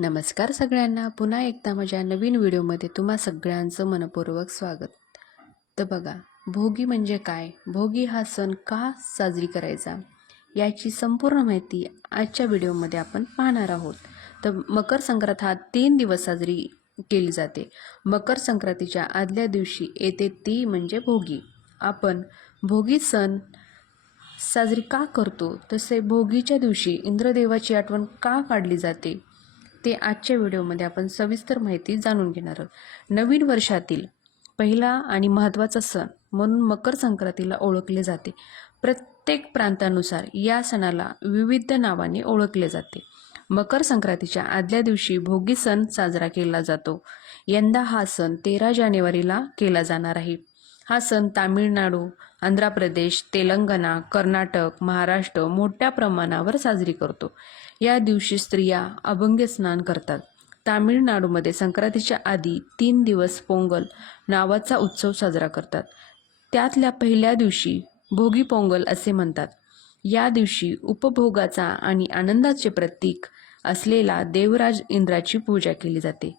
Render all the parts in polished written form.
नमस्कार सगळ्यांना, पुन्हा एकदा माझ्या नवीन व्हिडिओमध्ये तुम्हा सगळ्यांचं मनपूर्वक स्वागत. तर बघा, भोगी म्हणजे काय, भोगी हा सण का साजरी करायचा याची संपूर्ण माहिती आजच्या व्हिडिओमध्ये आपण पाहणार आहोत. तर मकर संक्रांत हा 3 दिवस साजरी केली जाते. मकर संक्रांतीच्या आदल्या दिवशी येते ती म्हणजे भोगी. आपण भोगी सण साजरी का करतो, तसे भोगीच्या दिवशी इंद्रदेवाची आठवण का काढली जाते ते आजच्या व्हिडिओमध्ये आपण सविस्तर माहिती जाणून घेणार आहोत. नवीन वर्षातील पहिला आणि महत्त्वाचा सण म्हणून मकर संक्रांतीला ओळखले जाते. प्रत्येक प्रांतानुसार या सणाला विविध नावाने ओळखले जाते. मकर संक्रांतीच्या आदल्या दिवशी भोगी सण साजरा केला जातो. यंदा हा सण 13 जानेवारीला केला जाणार आहे. हा सण तामिळनाडू, आंध्र प्रदेश, तेलंगणा, कर्नाटक, महाराष्ट्र मोठ्या प्रमाणावर साजरी करतो. या दिवशी स्त्रिया अभंग स्नान करतात. तामिळनाडूमध्ये संक्रांतीच्या आधी 3 दिवस पोंगल नावाचा उत्सव साजरा करतात. त्यातल्या पहिल्या दिवशी भोगी पोंगल असे म्हणतात. या दिवशी उपभोगाचा आणि आनंदाचे प्रतीक असलेला देवराज इंद्राची पूजा केली जाते.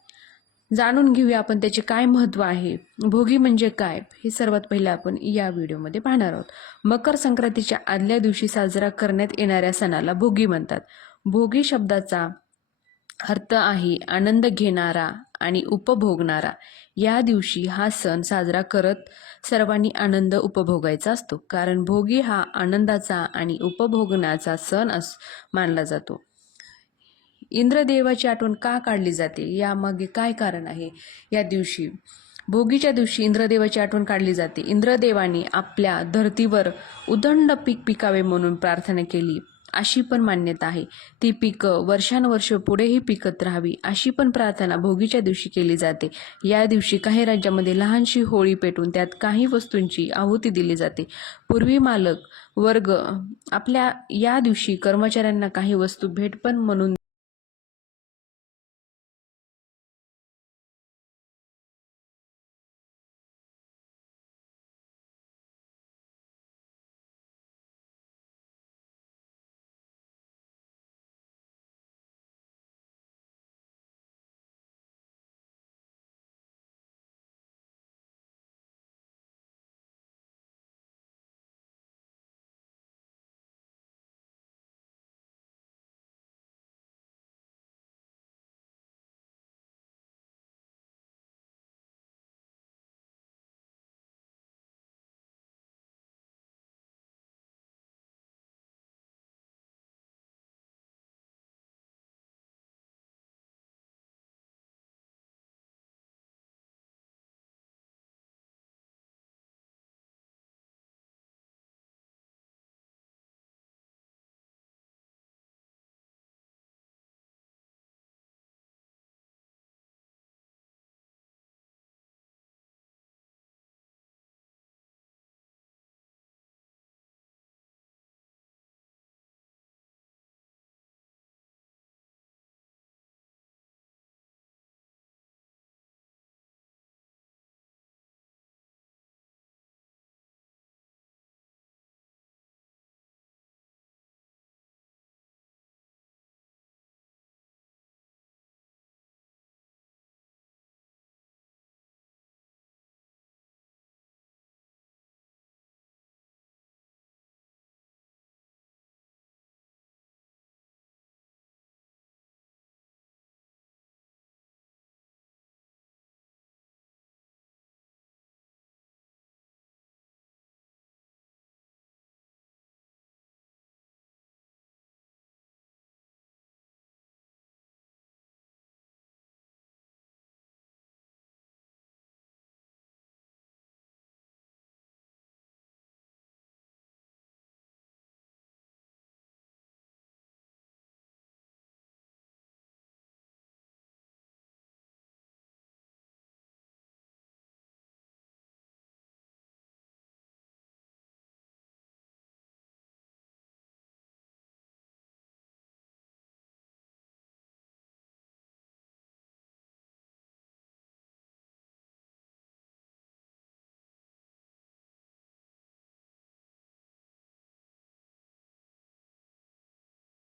जाणून घेऊया आपण त्याचे काय महत्त्व आहे, भोगी म्हणजे काय, हे सर्वात पहिले आपण या व्हिडिओमध्ये पाहणार आहोत. मकर संक्रांतीच्या आदल्या दिवशी साजरा करण्यात येणाऱ्या सणाला भोगी म्हणतात. भोगी शब्दाचा अर्थ आहे आनंद घेणारा आणि उपभोगणारा. या दिवशी हा सण साजरा करत सर्वांनी आनंद उपभोगायचा असतो, कारण भोगी हा आनंदाचा आणि उपभोगण्याचा सण मानला जातो. इंद्रदेवाची आठवण का काढली जाते, यामागे काय कारण आहे? या दिवशी भोगीच्या दिवशी इंद्रदेवाची आठवण काढली जाते. इंद्रदेवाने आपल्या धर्तीवर उदंड पीक पिकावे म्हणून प्रार्थना केली अशी पण मान्यता आहे. ती पिकं वर्षानुवर्ष पुढेही पिकत राहावी अशी पण प्रार्थना भोगीच्या दिवशी केली जाते. या दिवशी काही राज्यामध्ये लहानशी होळी पेटून त्यात काही वस्तूंची आहुती दिली जाते. पूर्वी मालक वर्ग आपल्या या दिवशी कर्मचाऱ्यांना काही वस्तू भेट पण म्हणून